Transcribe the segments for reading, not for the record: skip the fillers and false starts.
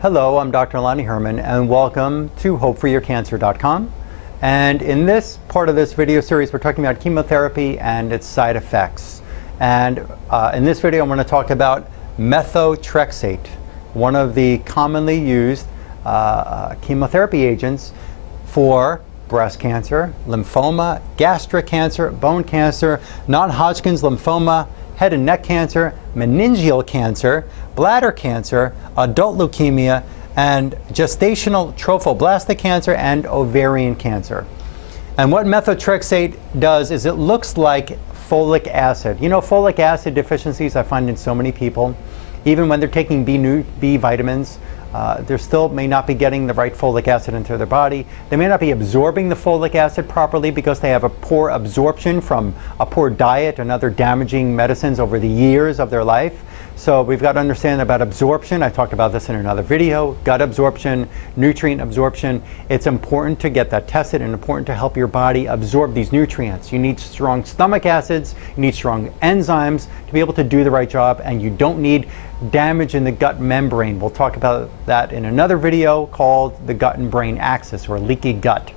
Hello, I'm Dr. Lonnie Herman, and welcome to HopeForYourCancer.com. And in this part of this video series, we're talking about chemotherapy and its side effects. And in this video, I'm going to talk about methotrexate, one of the commonly used chemotherapy agents for breast cancer, lymphoma, gastric cancer, bone cancer, non-Hodgkin's lymphoma, head and neck cancer, meningeal cancer, bladder cancer, adult leukemia, and gestational trophoblastic cancer and ovarian cancer. And what methotrexate does is it looks like folic acid. You know, folic acid deficiencies I find in so many people, even when they're taking B vitamins, they still may not be getting the right folic acid into their body. They may not be absorbing the folic acid properly because they have a poor absorption from a poor diet and other damaging medicines over the years of their life. So we've got to understand about absorption. I talked about this in another video. Gut absorption, nutrient absorption. It's important to get that tested and important to help your body absorb these nutrients. You need strong stomach acids, you need strong enzymes to be able to do the right job, and you don't need damage in the gut membrane. We'll talk about that in another video called the gut and brain axis, or leaky gut.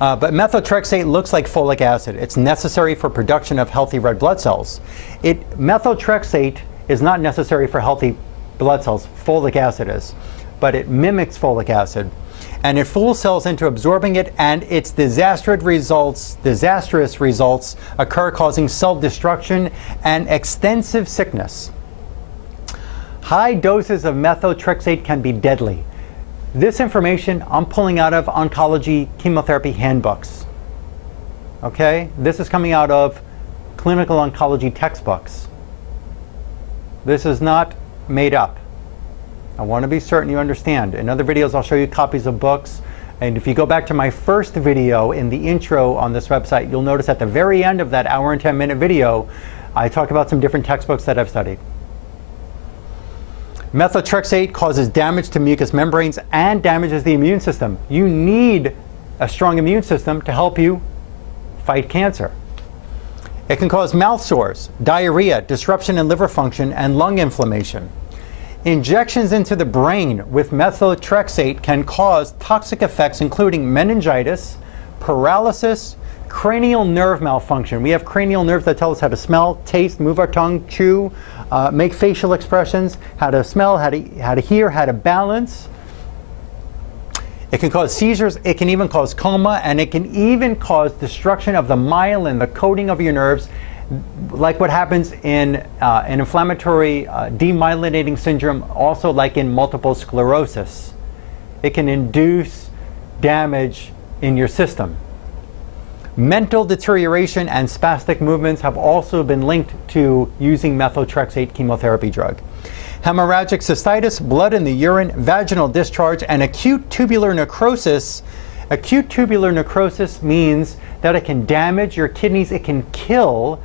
But methotrexate looks like folic acid. It's necessary for production of healthy red blood cells. Methotrexate is not necessary for healthy blood cells. Folic acid is. But it mimics folic acid. And it fools cells into absorbing it, and its disastrous results occur, causing cell destruction and extensive sickness. High doses of methotrexate can be deadly. This information I'm pulling out of oncology chemotherapy handbooks. Okay? This is coming out of clinical oncology textbooks. This is not made up. I want to be certain you understand. In other videos, I'll show you copies of books. And if you go back to my first video in the intro on this website, you'll notice at the very end of that hour and 10-minute video, I talk about some different textbooks that I've studied. Methotrexate causes damage to mucous membranes and damages the immune system. You need a strong immune system to help you fight cancer. It can cause mouth sores, diarrhea, disruption in liver function, and lung inflammation. Injections into the brain with methotrexate can cause toxic effects including meningitis, paralysis, cranial nerve malfunction. We have cranial nerves that tell us how to smell, taste, move our tongue, chew, make facial expressions, how to smell, how to hear, how to balance. It can cause seizures, it can even cause coma, and it can even cause destruction of the myelin, the coating of your nerves, like what happens in an inflammatory demyelinating syndrome, also like in multiple sclerosis. It can induce damage in your system. Mental deterioration and spastic movements have also been linked to using methotrexate chemotherapy drug. Hemorrhagic cystitis, blood in the urine, vaginal discharge, and acute tubular necrosis. Acute tubular necrosis means that it can damage your kidneys. It can kill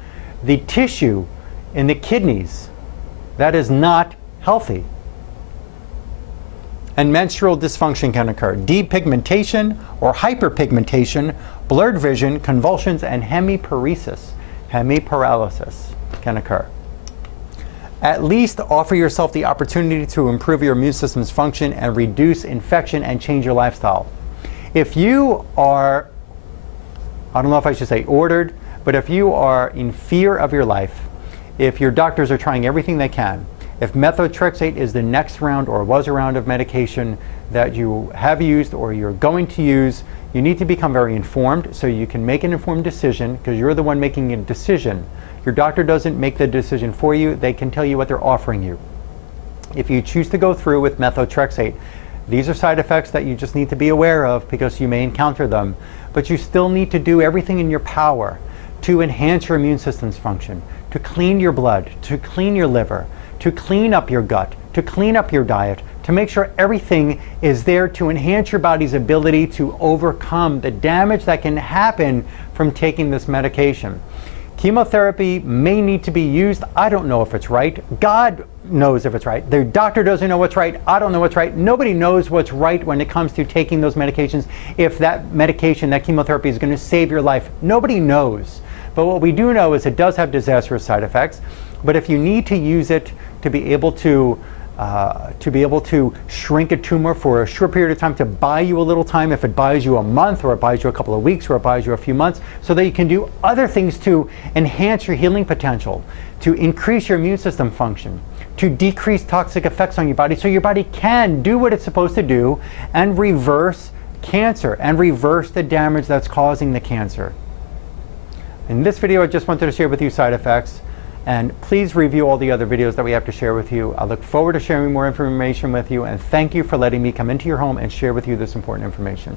the tissue in the kidneys. That is not healthy. And menstrual dysfunction can occur. Depigmentation or hyperpigmentation, blurred vision, convulsions, and hemiparesis, hemiparalysis can occur. At least offer yourself the opportunity to improve your immune system's function and reduce infection and change your lifestyle. If you are, I don't know if I should say ordered, but if you are in fear of your life, if your doctors are trying everything they can, if methotrexate is the next round or was a round of medication that you have used or you're going to use, you need to become very informed so you can make an informed decision, because you're the one making a decision. Your doctor doesn't make the decision for you. They can tell you what they're offering you. If you choose to go through with methotrexate, these are side effects that you just need to be aware of because you may encounter them. But you still need to do everything in your power to enhance your immune system's function, to clean your blood, to clean your liver, to clean up your gut, to clean up your diet, to make sure everything is there to enhance your body's ability to overcome the damage that can happen from taking this medication. Chemotherapy may need to be used. I don't know if it's right. God knows if it's right. The doctor doesn't know what's right. I don't know what's right. Nobody knows what's right when it comes to taking those medications. If that medication, that chemotherapy is going to save your life, nobody knows. But what we do know is it does have disastrous side effects. But if you need to use it to be able to to be able to shrink a tumor for a short period of time, to buy you a little time, if it buys you a month or it buys you a couple of weeks or it buys you a few months, so that you can do other things to enhance your healing potential, to increase your immune system function, to decrease toxic effects on your body, so your body can do what it's supposed to do and reverse cancer and reverse the damage that's causing the cancer. In this video, I just wanted to share with you side effects. And please review all the other videos that we have to share with you. I look forward to sharing more information with you, and thank you for letting me come into your home and share with you this important information.